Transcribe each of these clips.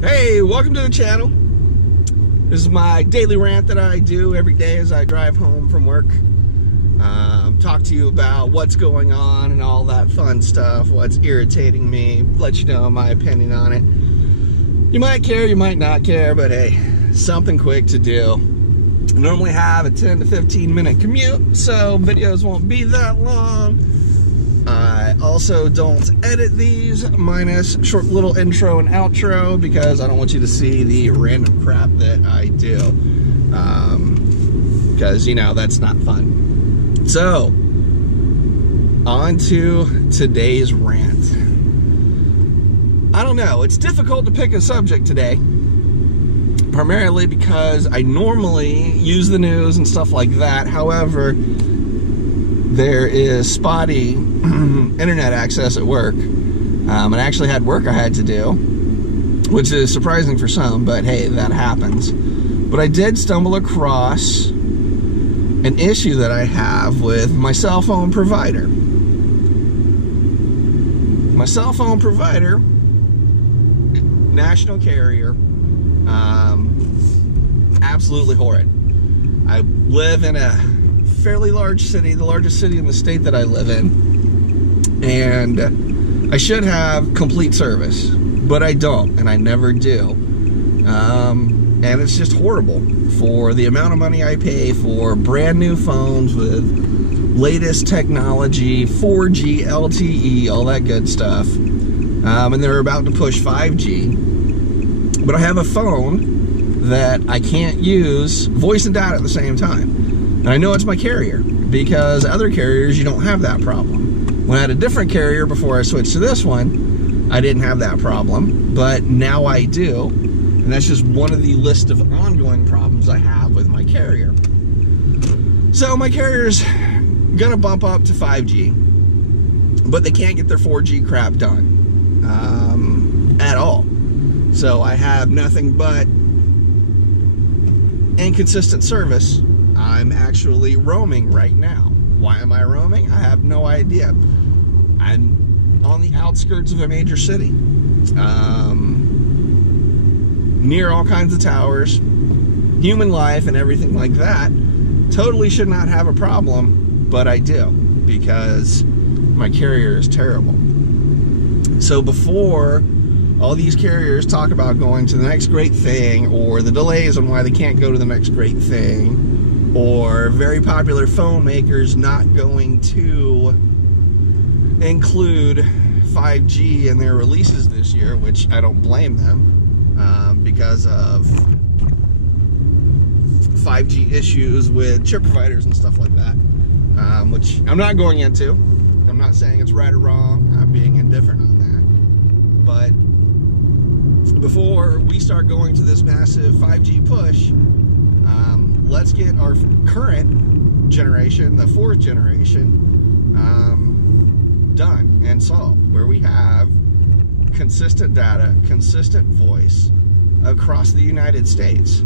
Hey, welcome to the channel. This is my daily rant that I do every day as I drive home from work. Talk to you about what's going on and all that fun stuff, what's irritating me, let you know my opinion on it. You might care, you might not care, but hey, something quick to do. I normally have a 10 to 15 minute commute, so videos won't be that long. I also don't edit these, minus short little intro and outro, because I don't want you to see the random crap that I do. Because, you know, that's not fun. So, on to today's rant. I don't know, it's difficult to pick a subject today, primarily because I normally use the news and stuff like that. However, there is spotty internet access at work, and I actually had work I had to do, which is surprising for some, but hey, that happens. But I did stumble across an issue that I have with my cell phone provider. My cell phone provider, national carrier, absolutely horrid. I live in a fairly large city, the largest city in the state that I live in, and I should have complete service, but I don't, and I never do. And it's just horrible for the amount of money I pay for brand new phones with latest technology, 4G, LTE, all that good stuff. And they're about to push 5G, but I have a phone that I can't use voice and data at the same time. And I know it's my carrier, because other carriers, you don't have that problem. When I had a different carrier before I switched to this one, I didn't have that problem, but now I do. And that's just one of the list of ongoing problems I have with my carrier. So my carrier's gonna bump up to 5G, but they can't get their 4G crap done at all. So I have nothing but inconsistent service. I'm actually roaming right now. Why am I roaming? I have no idea. I'm on the outskirts of a major city, near all kinds of towers, human life and everything like that. Totally should not have a problem, but I do, because my carrier is terrible. So before all these carriers talk about going to the next great thing, or the delays on why they can't go to the next great thing, or very popular phone makers not going to include 5G in their releases this year, which I don't blame them, because of 5G issues with chip providers and stuff like that, which I'm not going into. I'm not saying it's right or wrong. I'm being indifferent on that. But before we start going to this massive 5G push, let's get our current generation, the 4th generation, done and solved, where we have consistent data, consistent voice across the United States.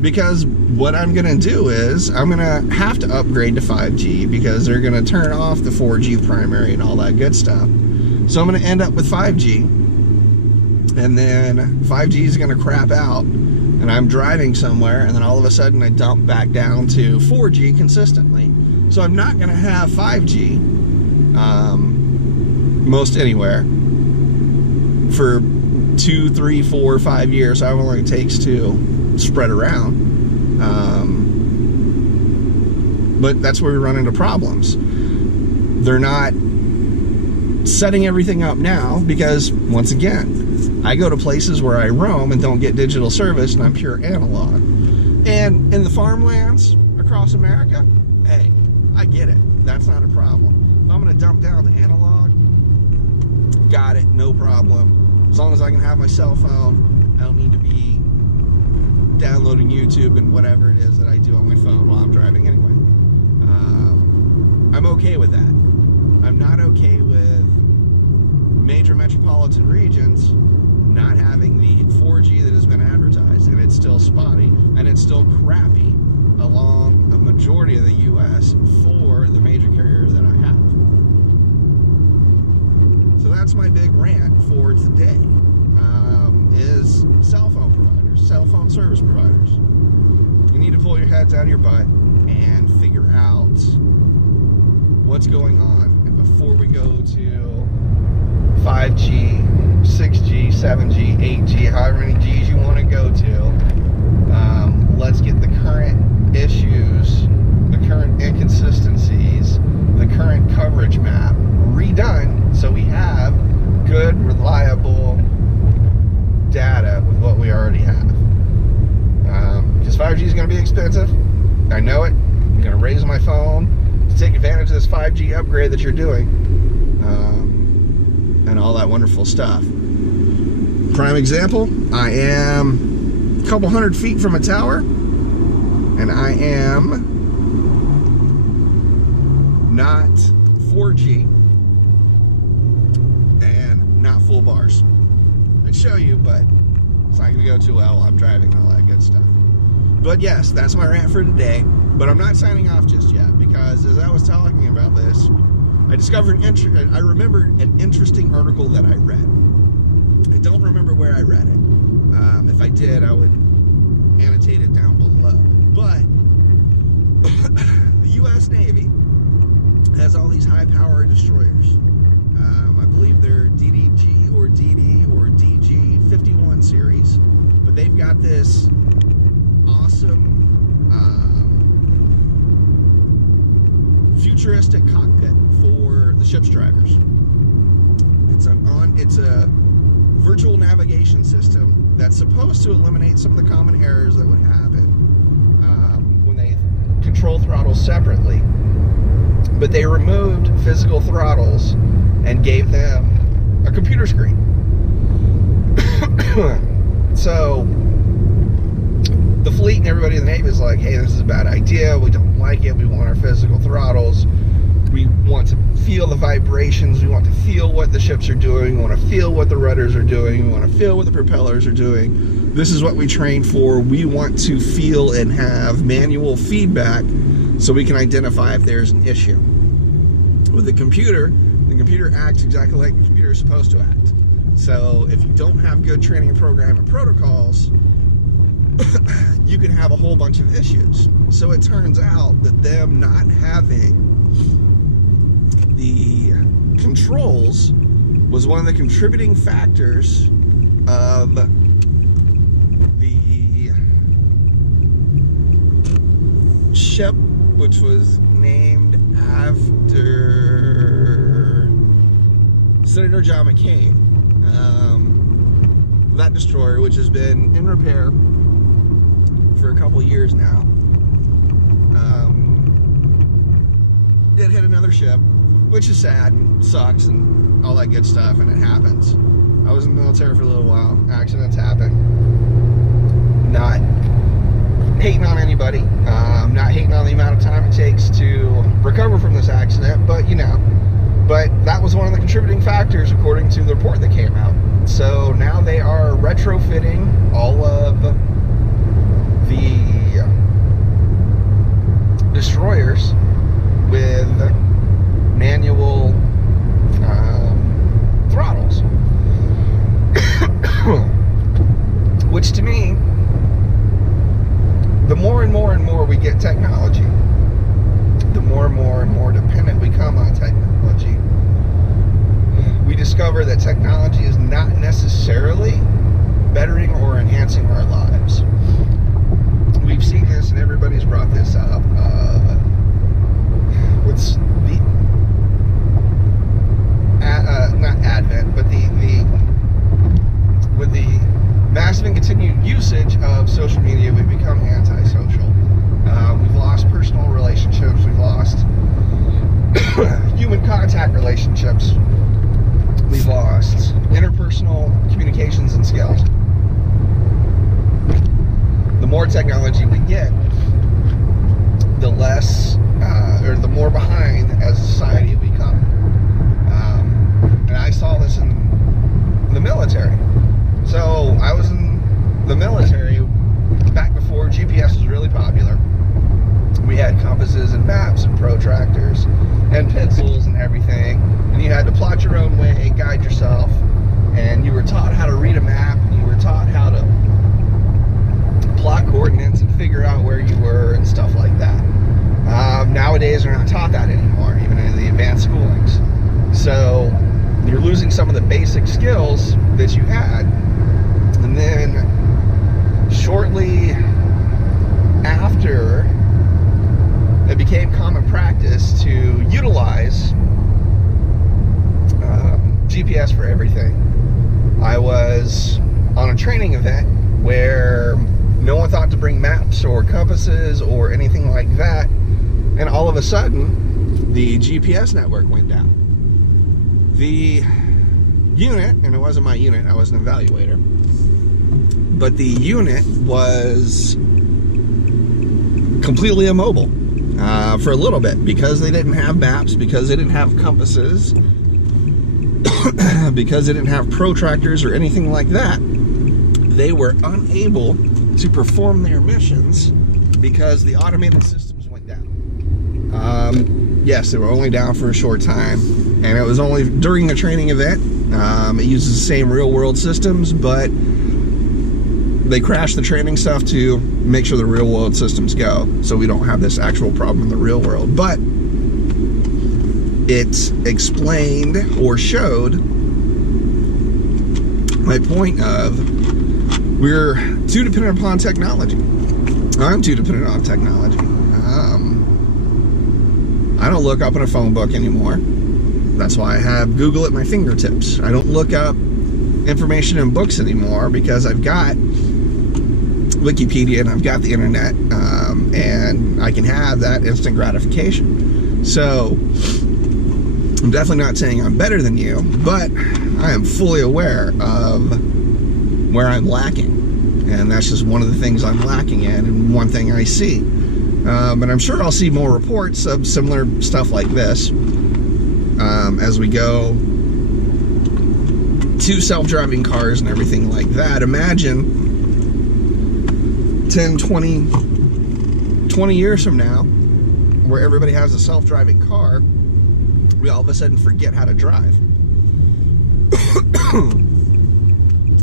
Because what I'm gonna do is I'm gonna have to upgrade to 5G, because they're gonna turn off the 4G primary and all that good stuff. So I'm gonna end up with 5G, and then 5G is gonna crap out, and I'm driving somewhere, and then all of a sudden I dump back down to 4G consistently. So I'm not gonna have 5G most anywhere for 2, 3, 4, 5 years, however long it takes to spread around. But that's where we run into problems. They're not setting everything up now, because once again, I go to places where I roam and don't get digital service, and I'm pure analog. And in the farmlands across America, hey, I get it. That's not a problem. If I'm gonna dump down to analog, got it, no problem. As long as I can have my cell phone, I don't need to be downloading YouTube and whatever it is that I do on my phone while I'm driving anyway. I'm okay with that. I'm not okay with major metropolitan regions not having the 4G that has been advertised, and it's still spotty, and it's still crappy along the majority of the US for the major carrier that I have. So that's my big rant for today, is cell cell phone service providers. You need to pull your heads out of your butt and figure out what's going on. And before we go to 5G, 6G, 7G, 8G, however many Gs you want to go to, let's get the current issues, the current inconsistencies, the current coverage map redone so we have good, reliable data with what we already have. Because 5G is going to be expensive. I know it. I'm going to raise my phone to take advantage of this 5G upgrade that you're doing. And all that wonderful stuff. Prime example, I am a couple hundred feet from a tower, and I am not 4G and not full bars. I'd show you, but it's not going to go too well while I'm driving and all that good stuff. But yes, that's my rant for today. But I'm not signing off just yet, because as I was talking about this, I discovered I remembered an interesting article that I read. I don't remember where I read it. If I did, I would annotate it down below. But the U.S. Navy has all these high-powered destroyers. I believe they're DDG or DD or DG-51 series. But they've got this awesome futuristic cockpit for the ship's drivers. It's a virtual navigation system that's supposed to eliminate some of the common errors that would happen when they control throttles separately. But they removed physical throttles and gave them a computer screen. So the fleet and everybody in the Navy is like, hey, this is a bad idea. We don't like it. We want our physical throttles. We want to feel the vibrations. We want to feel what the ships are doing. We want to feel what the rudders are doing. We want to feel what the propellers are doing. This is what we train for. We want to feel and have manual feedback so we can identify if there's an issue. With the computer acts exactly like the computer is supposed to act. So if you don't have good training and programming protocols, you can have a whole bunch of issues. So it turns out that them not having the controls was one of the contributing factors of the ship, which was named after Senator John McCain. That destroyer, which has been in repair for a couple years now, it hit another ship, which is sad and sucks and all that good stuff, and it happens. I was in the military for a little while. Accidents happen. Not hating on anybody, not hating on the amount of time it takes to recover from this accident, but you know, but that was one of the contributing factors according to the report that came out. So now they are retrofitting all of the destroyers with manual throttles. Which to me, the more and more we get technology, the more and more dependent we come on technology, we discover that technology is not necessarily bettering or enhancing our lives. We've seen this, and everybody's brought this up. What's the not advent, but with the massive and continued usage of social media, we've become antisocial. We've lost personal relationships. We've lost human contact relationships. We've lost interpersonal communications and skills. The more technology we get, the less, or the more behind as a society we come. And I saw this in the military. So I was in the military back before GPS was really popular. We had compasses and maps and protractors and pencils and everything. And you had to plot your own way, guide yourself. And you were taught how to read a map. And you were that you had. And then shortly after, it became common practice to utilize GPS for everything. I was on a training event where no one thought to bring maps or compasses or anything like that, and all of a sudden the GPS network went down. The unit, and it wasn't my unit, I was an evaluator, but the unit was completely immobile for a little bit because they didn't have maps, because they didn't have compasses, because they didn't have protractors or anything like that. They were unable to perform their missions because the automated systems went down. Yes, they were only down for a short time, and it was only during the training event. It uses the same real-world systems, but they crash the training stuff to make sure the real-world systems go, so we don't have this actual problem in the real world. But it explained or showed my point of we're too dependent upon technology. I'm too dependent on technology. I don't look up in a phone book anymore. That's why I have Google at my fingertips. I don't look up information in books anymore because I've got Wikipedia and I've got the internet, and I can have that instant gratification. So I'm definitely not saying I'm better than you, but I am fully aware of where I'm lacking, and that's just one of the things I'm lacking in, and one thing I see. But I'm sure I'll see more reports of similar stuff like this as we go to self-driving cars and everything like that. Imagine 10, 20 years from now, where everybody has a self-driving car, we all of a sudden forget how to drive.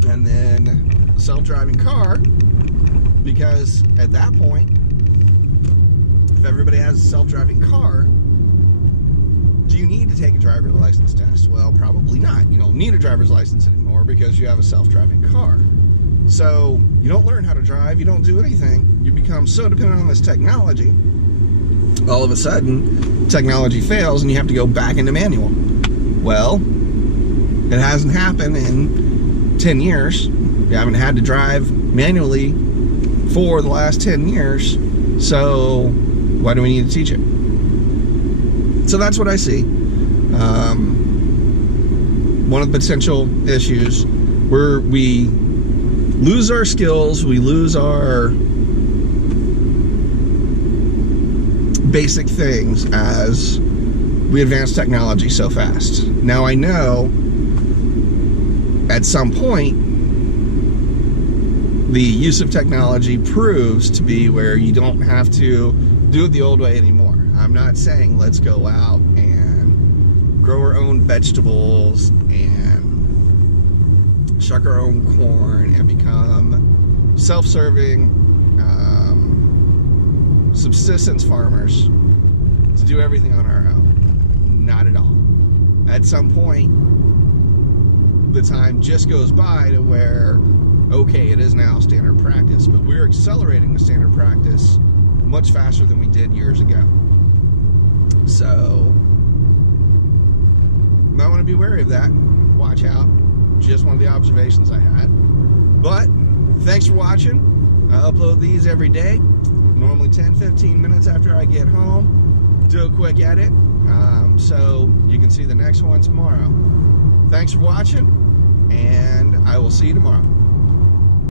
And then self-driving car, because at that point, if everybody has a self-driving car, do you need to take a driver's license test? Well, probably not. You don't need a driver's license anymore because you have a self-driving car. So you don't learn how to drive, you don't do anything, you become so dependent on this technology, all of a sudden technology fails and you have to go back into manual. Well, it hasn't happened in 10 years. You haven't had to drive manually for the last 10 years, so why do we need to teach it? So that's what I see. One of the potential issues where we lose our skills, we lose our basic things as we advance technology so fast. Now I know at some point the use of technology proves to be where you don't have to do it the old way anymore. I'm not saying let's go out and grow our own vegetables and shuck our own corn and become self-serving subsistence farmers to do everything on our own. Not at all. At some point, the time just goes by to where, okay, it is now standard practice, but we're accelerating the standard practice much faster than we did years ago. So, might want to be wary of that. Watch out. Just one of the observations I had. But, thanks for watching. I upload these every day. Normally 10-15 minutes after I get home. Do a quick edit. So, you can see the next one tomorrow. Thanks for watching, and I will see you tomorrow.